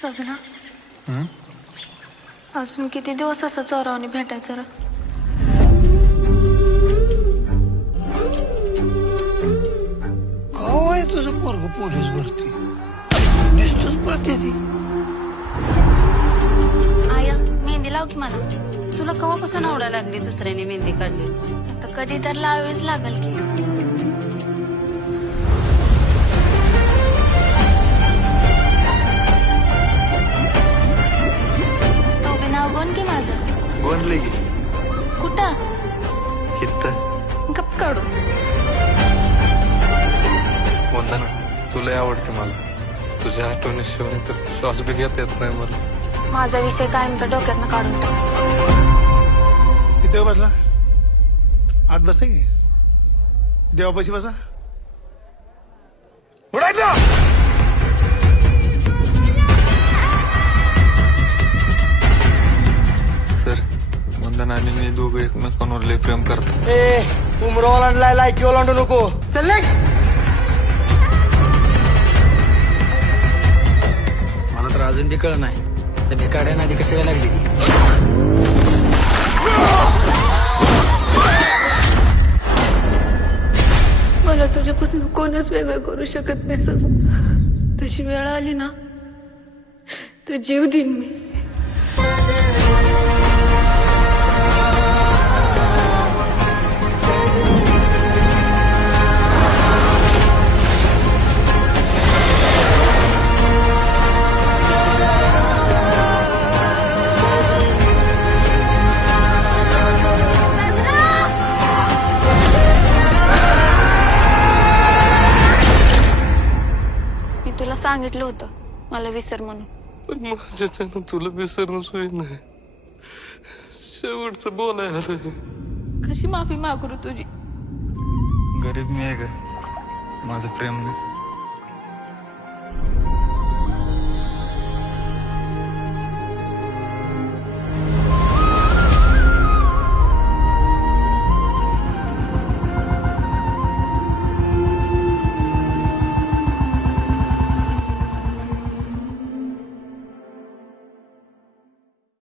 सजना अजून किती दिवस असं चोरावणी भेटायचं रे? गाव आहे तुझं पोरग पोलीस भरती नुसतंच पळते ती. आया मेहंदी लाव की मला. तुला कवापासून आवडायला लागली दुसऱ्याने मेहंदी काढली? आता कधी तर लावावीच लागल की. तो बी नाव कोण की माझं? बनले की कुठं? इथं गप काढू. वंदना तुला आवडते मला. तुझ्या आठवणीशिवाय तर श्वास बी घेता येत नाही मला. माझा विषय कायमचा डोक्यातनं काढून टाक. इथे बसला आत बसा की देवापाशी बसा. उडायचं सर वंदना आणि मी दोघं एकमेकांवर लय प्रेम करतो. उमरो ओलांडलाय लायकी ओलांडू नको. चल मला तर अजून बी कळ नाही त्या भिकाड्यानं आधी कशी वेळ लागली ती. मला तुझ्यापासून कोणच वेगळं करू शकत नाही सजना. तशी वेळ आली ना तर जीव देईन मी. मी तुला सांगितलं होतं मला विसर म्हणून. पण माझ्याच्यानं तुला विसरणं सोय नाही. शेवटचं बोलाय कशी माफी मागू रे तुझी? गरीब मी आहे ग. माझं प्रेम नाही.